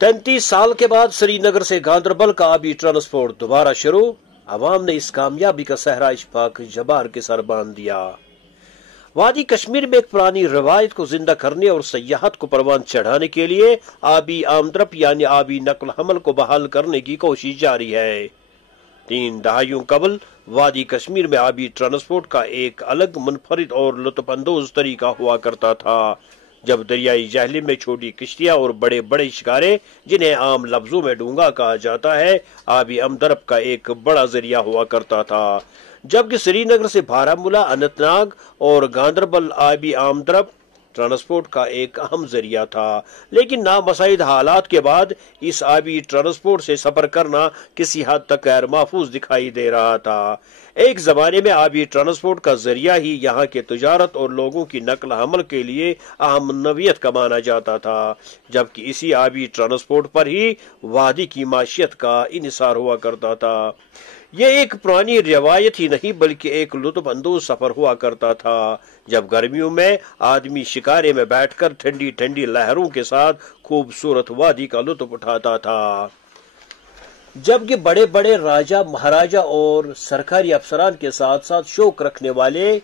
33 साल के बाद श्रीनगर से गांदरबल का आबी ट्रांसपोर्ट दोबारा शुरू। अवाम ने इस कामयाबी का सहरा इशफाक जबार के सर बांध दिया। वादी कश्मीर में एक पुरानी रवायत को जिंदा करने और सयाहत को परवान चढ़ाने के लिए आबी आमदरब यानी आबी नकल हमल को बहाल करने की कोशिश जारी है। 3 दहाइयों कबल वादी कश्मीर में आबी ट्रांसपोर्ट का एक अलग, मुनफरिद और लुत्फअंदोज तरीका हुआ करता था, जब दरियाई जहलीम में छोटी किश्तियां और बड़े बड़े शिकारे, जिन्हें आम लफ्जों में डूंगा कहा जाता है, आबी आमदरब का एक बड़ा जरिया हुआ करता था। जबकि श्रीनगर से बारामूला, अनंतनाग और गांदरबल आबी आमदरब ट्रांसपोर्ट का एक अहम जरिया था। लेकिन नामसाइद हालात के बाद इस आबी ट्रांसपोर्ट से सफर करना किसी हद तक गैर महफूज दिखाई दे रहा था। एक जमाने में आबी ट्रांसपोर्ट का जरिया ही यहाँ के तिजारत और लोगों की नकल हमल के लिए अहम नवियत का माना जाता था, जबकि इसी आबी ट्रांसपोर्ट पर ही वादी की माशियत का इन्हिसार हुआ करता था। यह एक पुरानी रिवायत ही नहीं बल्कि एक लुत्फ अंदोज सफर हुआ करता था, जब गर्मियों में आदमी शिकारे में बैठकर ठंडी ठंडी लहरों के साथ खूबसूरत वादी का लुत्फ उठाता था। जबकि बड़े बड़े राजा, महाराजा और सरकारी अफसरान के साथ साथ शौक रखने वाले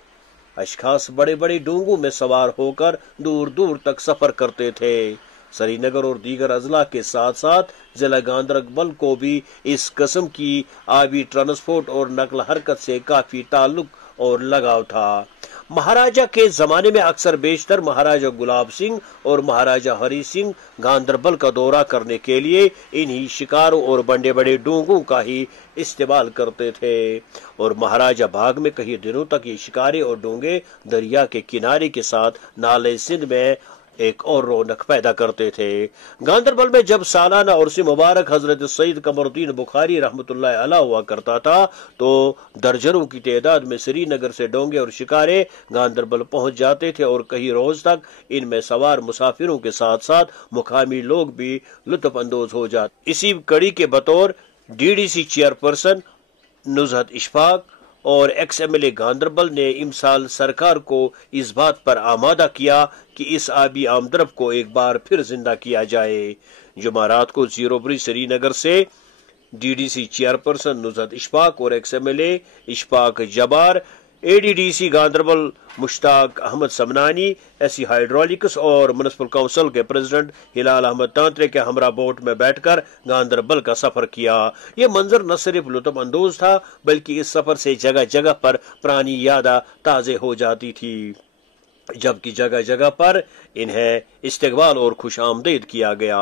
अशखास बड़े बड़े डोंगों में सवार होकर दूर दूर तक सफर करते थे। श्रीनगर और दीगर अजला के साथ साथ जिला गांदरबल को भी इस किस्म की आबी ट्रांसपोर्ट और नकल हरकत से काफी ताल्लुक और लगाव था। महाराजा के जमाने में अक्सर बेशतर महाराजा गुलाब सिंह और महाराजा हरी सिंह गांदरबल का दौरा करने के लिए इन्हीं शिकारों और बड़े बड़े डोंगों का ही इस्तेमाल करते थे, और महाराजा बाग में कई दिनों तक ये शिकारे और डोंगे दरिया के किनारे के साथ नाले सिंध में एक और रौनक पैदा करते थे। गांदरबल में जब सालाना उर्स मुबारक हजरत सईद कमरुद्दीन बुखारी रहमतुल्लाह अलैह हुआ करता था, तो दर्जनों की तादाद में श्रीनगर से डोंगे और शिकारे गांदरबल पहुंच जाते थे, और कई रोज तक इनमें सवार मुसाफिरों के साथ साथ मुकामी लोग भी लुत्फ अंदोज हो जाते। इसी कड़ी के बतौर डीडीसी चेयरपर्सन नुज़हत इशफाक और एक्स-एमएलए गांदरबल ने इमसाल सरकार को इस बात पर आमादा किया कि इस आबी आमदरब को एक बार फिर जिंदा किया जाए। जुमारात को जीरोबरी श्रीनगर से डीडीसी चेयरपर्सन नुज़हत इशफाक और ex MLA Ishfaq Jabbar, ADDC Ganderbal Mushtaq Ahmad Samnani, AC hydraulics और म्युनिसिपल काउंसिल के प्रेसिडेंट हिलाल अहमद तांत्रे के हमरा बोट में बैठकर गांदरबल का सफर किया। ये मंजर न सिर्फ लुत्फ अंदोज था बल्कि इस सफर से जगह जगह पर पुरानी यादा ताजे हो जाती थी, जबकि जगह जगह पर इन्हें इस्तकबाल और खुश आमदीद किया गया।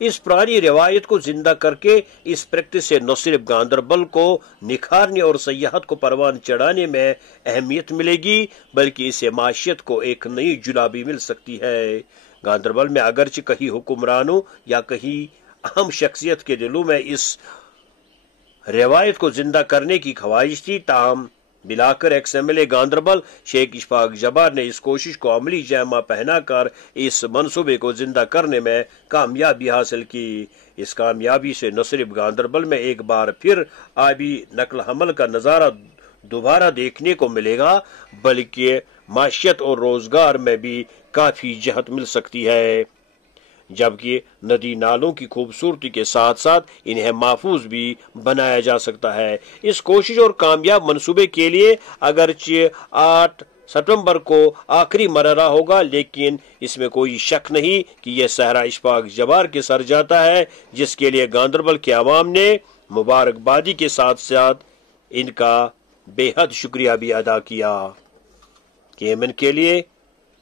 इस पुरानी रिवायत को जिंदा करके इस प्रैक्टिस से न सिर्फ गांदरबल को निखारने और सयाहत को परवान चढ़ाने में अहमियत मिलेगी बल्कि इससे माशियत को एक नई जुला भी मिल सकती है। गांदरबल में अगरचे कहीं हुक्मरानों या कहीं अहम शख्सियत के दिलों में इस रिवायत को जिंदा करने की ख्वाहिश थी, ताहम मिलाकर एक्स-एमएलए गांदरबल शेख इशफाक जबार ने इस कोशिश को अमली जामा पहनाकर इस मंसूबे को जिंदा करने में कामयाबी हासिल की। इस कामयाबी से न सिर्फ गांदरबल में एक बार फिर आबी नकल हमल का नजारा दोबारा देखने को मिलेगा बल्कि माशियत और रोजगार में भी काफी जहत मिल सकती है, जबकि नदी नालों की खूबसूरती के साथ साथ इन्हें महफूज भी बनाया जा सकता है। इस कोशिश और कामयाब मंसूबे के लिए अगरचे 8 सितंबर को आखिरी मरहला होगा, लेकिन इसमें कोई शक नहीं कि यह सहरा इशफाक जबार के सर जाता है, जिसके लिए गांदरबल के अवाम ने मुबारकबादी के साथ साथ इनका बेहद शुक्रिया भी अदा किया। केमन के लिए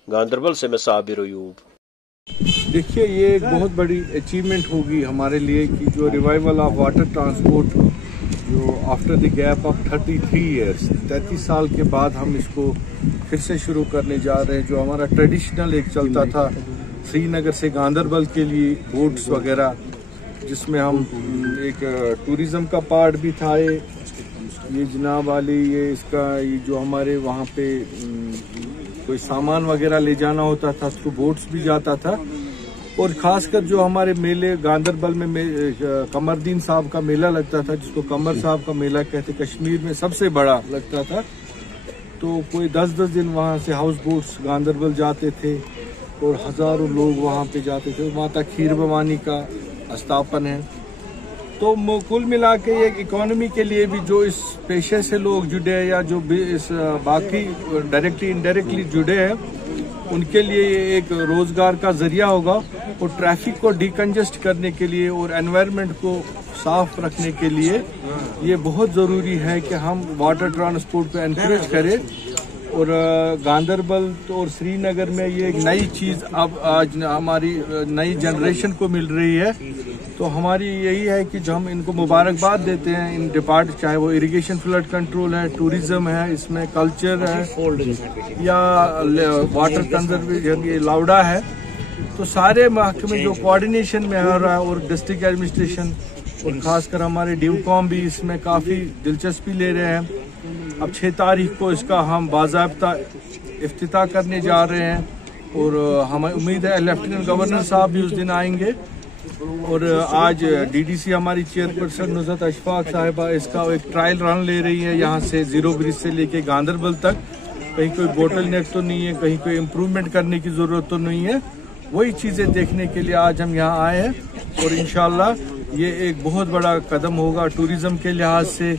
गांदरबल से मैं साबिर अयूब। देखिए, ये एक बहुत बड़ी अचीवमेंट होगी हमारे लिए कि जो रिवाइवल ऑफ वाटर ट्रांसपोर्ट जो after the gap of 33 years 33 साल के बाद हम इसको फिर से शुरू करने जा रहे हैं। जो हमारा ट्रेडिशनल एक चलता था श्रीनगर से गांदरबल के लिए बोट्स वगैरह, जिसमें हम एक टूरिज्म का पार्ट भी था। ये जनाब वाली ये इसका ये जो हमारे वहाँ पे कोई सामान वगैरह ले जाना होता था तो बोट्स भी जाता था, और खासकर जो हमारे मेले गांदरबल में कमरदीन साहब का मेला लगता था, जिसको कमर साहब का मेला कहते, कश्मीर में सबसे बड़ा लगता था। तो कोई 10-10 दिन वहाँ से हाउस बोट्स गांदरबल जाते थे और हजारों लोग वहाँ पे जाते थे। माता खीर भवानी का स्थापन है। तो कुल मिला के एक इकोनॉमी के लिए भी जो इस पेशे से लोग जुड़े हैं या जो भी इस बाकी डायरेक्टली इनडायरेक्टली जुड़े हैं उनके लिए ये एक रोजगार का जरिया होगा और ट्रैफिक को डिकंजेस्ट करने के लिए और एनवायरनमेंट को साफ रखने के लिए ये बहुत ज़रूरी है कि हम वाटर ट्रांसपोर्ट को एनकरेज करें। और गांदरबल और श्रीनगर में ये एक नई चीज़ अब आज हमारी नई जनरेशन को मिल रही है। तो हमारी यही है कि जो हम इनको मुबारकबाद देते हैं इन डिपार्ट, चाहे वो इरिगेशन फ्लड कंट्रोल है, टूरिज्म है, इसमें कल्चर है या वाटर कंजर्वेशन ये लावड़ा है, तो सारे महकमे जो कोऑर्डिनेशन में हो रहा है और डिस्ट्रिक्ट एडमिनिस्ट्रेशन और खासकर हमारे ड्यूकॉम भी इसमें काफ़ी दिलचस्पी ले रहे हैं। अब 6 तारीख को इसका हम बाज़ाब्ता इफ्तिताह करने जा रहे हैं और हमें उम्मीद है लेफ्टिनेंट गवर्नर साहब भी उस दिन आएंगे। और आज डीडीसी हमारी चेयरपर्सन नुसरत अशफाक साहिबा इसका एक ट्रायल रन ले रही है, यहाँ से जीरो ब्रिज से लेके गांदरबल तक। कहीं कोई बोटल नेक तो नहीं है, कहीं कोई इम्प्रूवमेंट करने की ज़रूरत तो नहीं है, वही चीज़ें देखने के लिए आज हम यहाँ आए हैं। और इंशाल्लाह ये एक बहुत बड़ा कदम होगा टूरिज्म के लिहाज से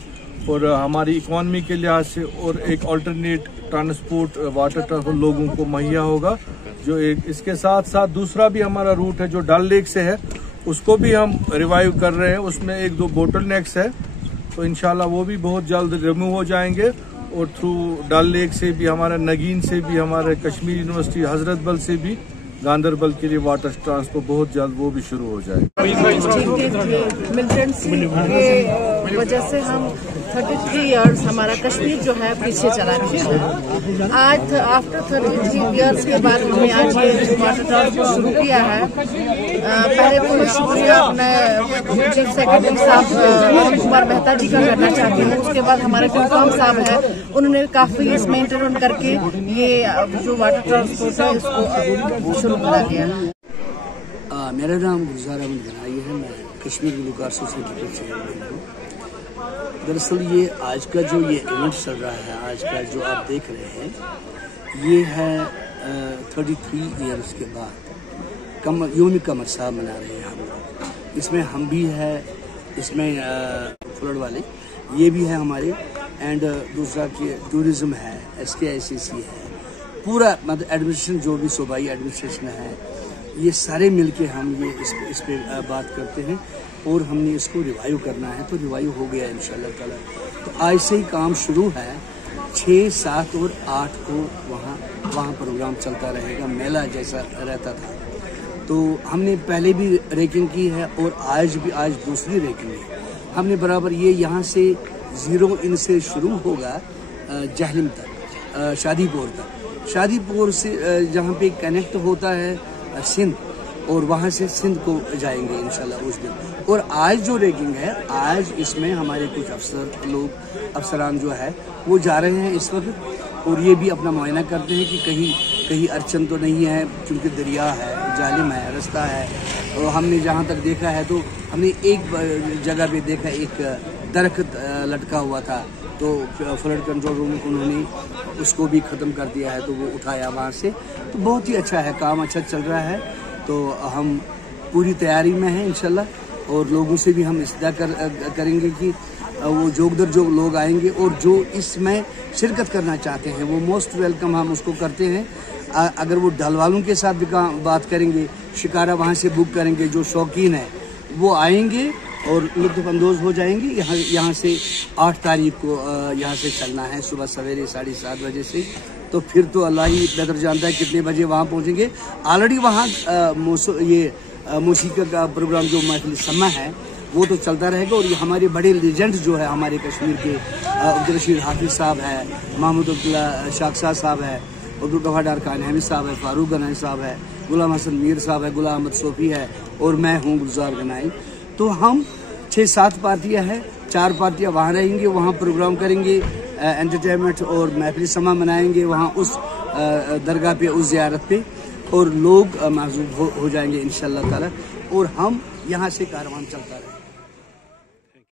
और हमारी इकॉनमी के लिहाज से, और एक अल्टरनेट ट्रांसपोर्ट वाटर ट्रांसपोर्ट लोगों को मुहैया होगा। जो एक इसके साथ साथ दूसरा भी हमारा रूट है जो डल लेक से है, उसको भी हम रिवाइव कर रहे हैं। उसमें 1-2 बोटल नेक्स है, तो इंशाल्लाह वो भी बहुत जल्द रिमूव हो जाएंगे। और थ्रू डल लेक से भी, हमारा नगीन से भी, हमारे कश्मीर यूनिवर्सिटी हजरत बल से भी गांदरबल के लिए वाटर ट्रांसपोर्ट बहुत जल्द वो भी शुरू हो जाएगा। मिलिटेंसी के वजह से हम 33 इयर्स हमारा कश्मीर जो है पीछे चला गया है। आज आफ्टर 33 इयर्स के बाद हमने आज ये वाटर ट्रांसपोर्ट शुरू किया है। पहले तो शुक्रिया अपने चीफ सेक्रेटरी साहब अरुण कुमार मेहता जी का करना चाहती हूँ। उसके बाद हमारे ड्यूकॉम साहब है, उन्होंने काफी इसमें इंटरवेंट करके ये जो वाटर ट्रांसपोर्ट है इसको शुरू करा गया। मेरा नाम गुलजार अहमद गनाई है, मैं कश्मीर गुलकार सोसाइटी के चेयरमैन हूँ। दरअसल ये आज का जो ये इवेंट चल रहा है, आज का जो आप देख रहे हैं, ये है 33 ईयर्स के बाद यौम कमर साहब मना रहे हैं हम लोग। इसमें हम भी है, इसमें फ्लड वाले ये भी है हमारे, एंड दूसरा कि टूरिज्म है, SKICC है, पूरा मतलब एडमिनिस्ट्रेशन जो भी सूबाई एडमिनिस्ट्रेशन है, ये सारे मिलके हम ये इस पे बात करते हैं और हमने इसको रिवाइव करना है। तो रिवाइव हो गया इंशाल्लाह ताला। तो आज से ही काम शुरू है। 6, 7 और 8 को वहाँ प्रोग्राम चलता रहेगा, मेला जैसा रहता था। तो हमने पहले भी रेकिंग की है और आज दूसरी रेकिंग है। हमने बराबर ये यहाँ से जीरो इन से शुरू होगा जहलम तक, शादीपुर तक। शादीपुर से जहाँ पे कनेक्ट होता है सिंध, और वहाँ से सिंध को जाएंगे इंशाल्लाह उस दिन। और आज जो रेकिंग है, आज इसमें हमारे कुछ अफसरान जो है वो जा रहे हैं इस वक्त, और ये भी अपना मुआयना करते हैं कि कहीं अड़चन तो नहीं है, क्योंकि दरिया है, जालिम है, रास्ता है। और हमने जहाँ तक देखा है तो हमने एक जगह पे देखा एक दरख्त लटका हुआ था, तो फ्लड कंट्रोल रूम उन्होंने उसको भी ख़त्म कर दिया है, तो वो उठाया वहाँ से। तो बहुत ही अच्छा है, काम अच्छा चल रहा है। तो हम पूरी तैयारी में हैं इंशाल्लाह, और लोगों से भी हम इस्तदा करेंगे कि वो जो लोग आएंगे और जो इसमें शिरकत करना चाहते हैं वो मोस्ट वेलकम हम उसको करते हैं। अगर वो डल वालों के साथ भी बात करेंगे, शिकारा वहाँ से बुक करेंगे, जो शौकीन है वो आएंगे और लुत्फ़अंदोज़ हो जाएंगे। यहाँ से 8 तारीख को यहाँ से चलना है सुबह सवेरे 7:30 बजे से। तो फिर तो अल्लाह ही बेहतर जानता है कितने बजे वहाँ पहुँचेंगे। ऑलरेडी वहाँ मौसीक़ा का प्रोग्राम जो महफिल समा है वो तो चलता रहेगा। और ये हमारे बड़े लेजेंड जो है हमारे कश्मीर के, अब्दुल रशीद हाफिज साहब है, महमूद अब्दुल्ला शाखसा साहब है, अब्दुल गवाहर खान हमीद साहब है, फारूक गनाई साहब है, गुलाम हसन मीर साहब है, गुलाम अहमद सोफी है, और मैं हूँ गुलजार गनाई। तो हम 6-7 पार्टियाँ हैं, 4 पार्टियाँ वहाँ रहेंगी, वहाँ प्रोग्राम करेंगे, एंटरटेनमेंट और महफिल समा मनाएंगे वहाँ उस दरगाह पे, उस ज़ियारत पे, और लोग महजूब हो जाएंगे इंशाल्लाह ताला। और हम यहाँ से कारवान चलता रहेगा।